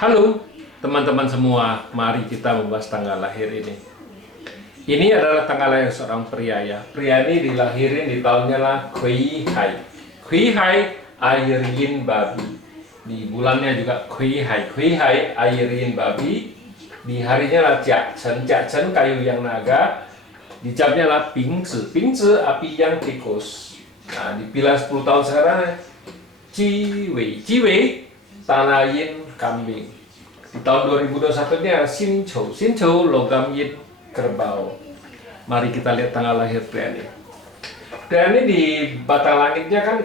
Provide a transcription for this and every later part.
Halo teman-teman semua, mari kita membahas tanggal lahir ini. Ini adalah tanggal lahir seorang pria ya. Pria ini dilahirin di tahunnya lah Kui Hai. Kui Hai air yin babi. Di bulannya juga Kui Hai. Kui Hai air yin babi. Di harinya lah Jia Chen. Jia Chen kayu yang naga. Di jamnya lah Ping Zi. Ping Zi api yang tikus. Nah, dipilah 10 tahun sekarang Ji Wei. Ji Wei tanah yin kambing. Di tahun 2021 ini ada Xin Chou. Xin Chou logam yin kerbau. Mari kita lihat tanggal lahir pria ini. Pria ini di batang langitnya kan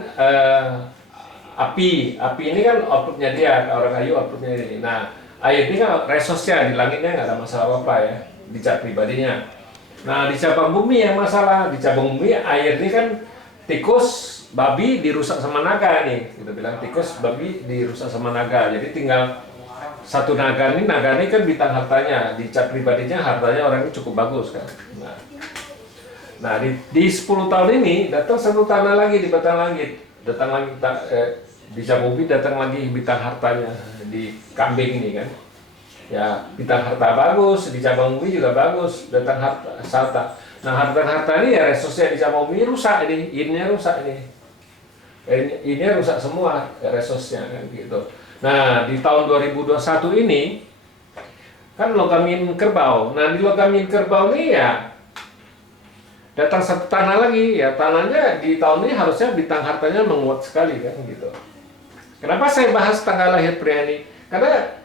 api. Api ini kan outputnya dia, orang kayu outputnya ini. Nah, air ini kan resource-nya di langitnya nggak ada masalah apa-apa ya, di cat pribadinya. Nah, di cabang bumi yang masalah. Di cabang bumi air ini kan tikus, babi dirusak sama naga nih. Kita bilang tikus, babi dirusak sama naga. Jadi tinggal satu naga ini kan bintang hartanya. Di cat pribadinya hartanya orang ini cukup bagus kan. Nah di 10 tahun ini datang satu tanah lagi di batang langit. Datang lagi di cabang bumi datang lagi bintang hartanya di kambing ini kan. Ya bintang harta bagus, di cabang bumi juga bagus. Datang harta. Nah harta ini ya resource di cabang bumi rusak ini, yin-nya rusak ini. Ini rusak semua resource-nya kan gitu. Nah, di tahun 2021 ini kan logam yin kerbau. Nah, di logam yin kerbau ini ya datang satu tanah lagi ya. Tanahnya di tahun ini harusnya bintang hartanya menguat sekali kan gitu. Kenapa saya bahas tanggal lahir pria ini? Karena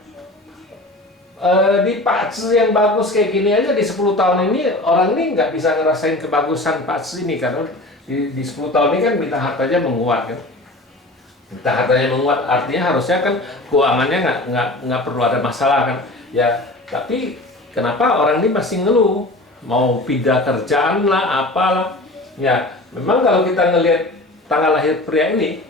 di Pak Zi yang bagus kayak gini aja di 10 tahun ini orang ini nggak bisa ngerasain kebagusan Pak Zi ini karena di 10 tahun ini kan bintang hartanya menguat kan. Bintang hartanya menguat artinya harusnya kan keuangannya nggak perlu ada masalah kan. Ya, tapi kenapa orang ini masih ngeluh mau pindah kerjaan lah apalah. Ya, memang kalau kita ngelihat tanggal lahir pria ini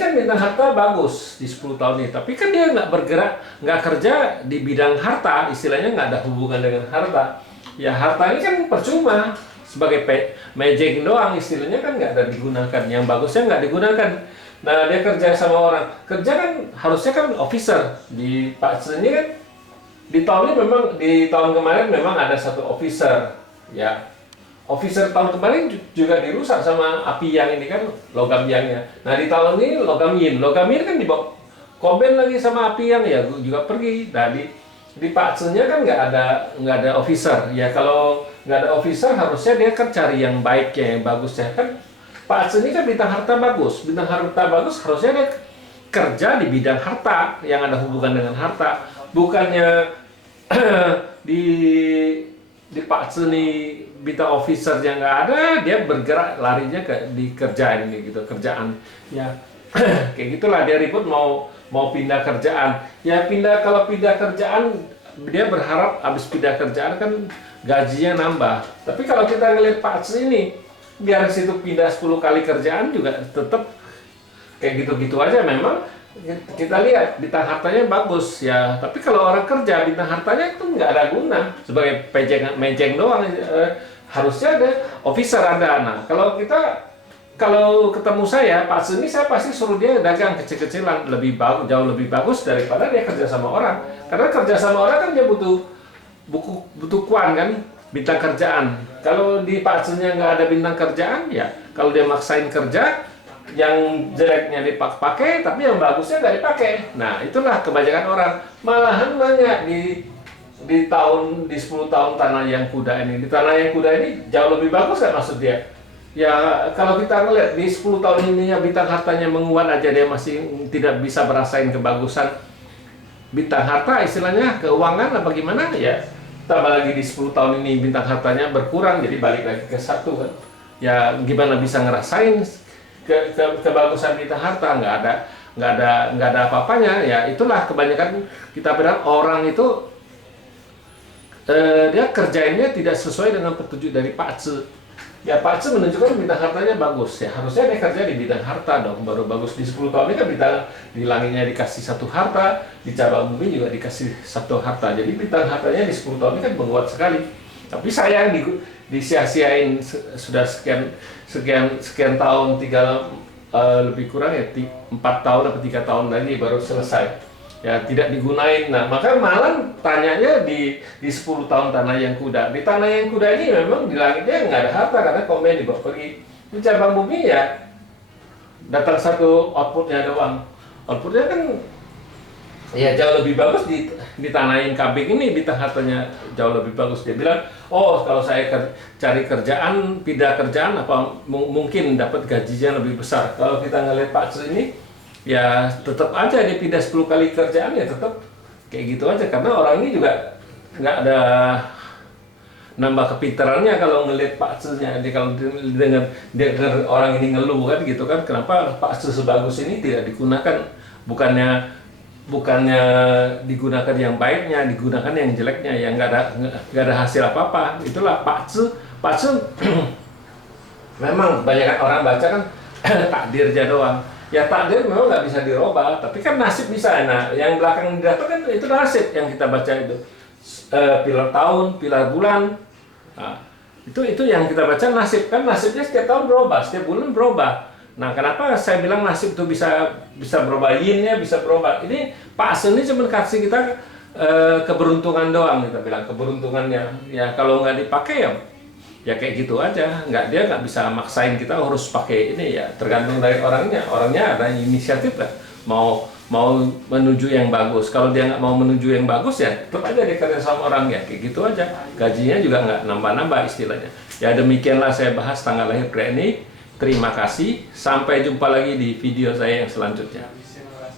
kan bintang harta bagus di 10 tahun ini, tapi kan dia nggak bergerak, nggak kerja di bidang harta, istilahnya nggak ada hubungan dengan harta. Ya harta ini kan percuma, sebagai mejeng doang, istilahnya kan nggak ada digunakan, yang bagusnya nggak digunakan. Nah dia kerja sama orang, kerja kan harusnya kan officer, di Pak Zi ini kan di tahun kemarin memang ada satu officer, ya. Officer tahun kemarin juga dirusak sama api yang ini kan logam yangnya. Nah di tahun ini logam yin kan dibawa koben lagi sama api yang ya juga pergi. Nah di Pak Zi-nya kan nggak ada officer. Ya kalau nggak ada officer harusnya dia kan cari yang baiknya, yang bagusnya kan. Pak Zi ini kan bintang harta bagus harusnya dia kerja di bidang harta yang ada hubungan dengan harta. Bukannya di Pak Zi ini bintang officer yang nggak ada, dia bergerak larinya di kerjaan ini gitu, kerjaan ya kayak gitulah dia ribut mau pindah kerjaan ya. Kalau pindah kerjaan dia berharap habis pindah kerjaan kan gajinya nambah, tapi kalau kita ngelihat Pak Zi ini biar situ pindah 10 kali kerjaan juga tetap kayak gitu-gitu aja. Memang kita lihat bintang hartanya bagus ya, tapi kalau orang kerja bintang hartanya itu nggak ada guna, sebagai mejeng doang. Harusnya ada officer ada. Nah kalau ketemu saya Pak Zi ini, saya pasti suruh dia dagang kecil-kecilan, jauh lebih bagus daripada dia kerja sama orang. Karena kerja sama orang kan dia butuh kuan kan, bintang kerjaan. Kalau di Pak Zi-nya nggak ada bintang kerjaan ya, kalau dia maksain kerja yang jeleknya dipakai tapi yang bagusnya nggak dipakai. Nah itulah kebanyakan orang. Malahan banyak di 10 tahun tanah yang kuda ini. Di tanah yang kuda ini jauh lebih bagus kan maksud dia. Ya kalau kita ngeliat di 10 tahun ini ya bintang hartanya menguat aja, dia masih tidak bisa merasain kebagusan bintang harta, istilahnya keuangan apa gimana ya. Tambah lagi di 10 tahun ini bintang hartanya berkurang, jadi balik lagi ke satu kan. Ya gimana bisa ngerasain kebagusan bintang harta, nggak ada apa-apanya. Ya itulah kebanyakan kita bilang orang itu dia kerjainnya tidak sesuai dengan petunjuk dari Pak Zi. Ya Pak Zi menunjukkan bintang hartanya bagus ya, harusnya dia kerja di bidang harta dong baru bagus. Di 10 tahun ini kan bintang di langitnya dikasih satu harta, di cabang bumi juga dikasih satu harta, jadi bintang hartanya di 10 tahun ini kan menguat sekali. Tapi sayang disia-siain sudah sekian tahun, lebih kurang ya 4 tahun atau 3 tahun lagi baru selesai. ya tidak digunain. Nah, maka malah tanyanya di 10 tahun tanah yang kuda. Di tanah yang kuda ini memang di langitnya nggak ada harta karena komen dibawa pergi. Di cabang bumi ya datang satu outputnya doang. Outputnya kan ya jauh lebih bagus di tanah yang kambing ini, di hartanya jauh lebih bagus. Dia bilang, oh kalau saya cari kerjaan, pindah kerjaan apa mungkin dapat gajinya lebih besar. Kalau kita ngeliat Pak Tzu ini, ya tetap aja dia pindah 10 kali kerjaan ya tetap kayak gitu aja, karena orang ini juga nggak ada nambah kepintarannya. Kalau ngelihat Pak Tzu-nya, dia kalau dengar orang ini ngeluh kan gitu kan, kenapa Pak Tzu sebagus ini tidak digunakan, bukannya digunakan yang baiknya, digunakan yang jeleknya, yang nggak ada hasil apa-apa. Itulah Pak Tzu. Pak Tzu memang kebanyakan orang baca kan takdirnya doang. Ya takdir memang nggak bisa dirubah, tapi kan nasib bisa. Nah, yang belakang data kan itu nasib yang kita baca itu. Pilar tahun, pilar bulan. Nah, itu yang kita baca nasib. Kan nasibnya setiap tahun berubah, setiap bulan berubah. Nah, kenapa saya bilang nasib itu bisa berubah, yin-nya bisa berubah. Ini Pak Tzu ini cuma kasih kita keberuntungan doang, kita bilang keberuntungannya. Ya kalau nggak dipakai ya kayak gitu aja, dia nggak bisa maksain kita harus pakai ini, ya tergantung dari orangnya ada inisiatif lah, mau menuju yang bagus. Kalau dia nggak mau menuju yang bagus ya tetap aja dia kerja sama orang, ya kayak gitu aja, gajinya juga nggak nambah-nambah istilahnya. Ya demikianlah saya bahas tanggal lahir pria ini. Terima kasih, sampai jumpa lagi di video saya yang selanjutnya.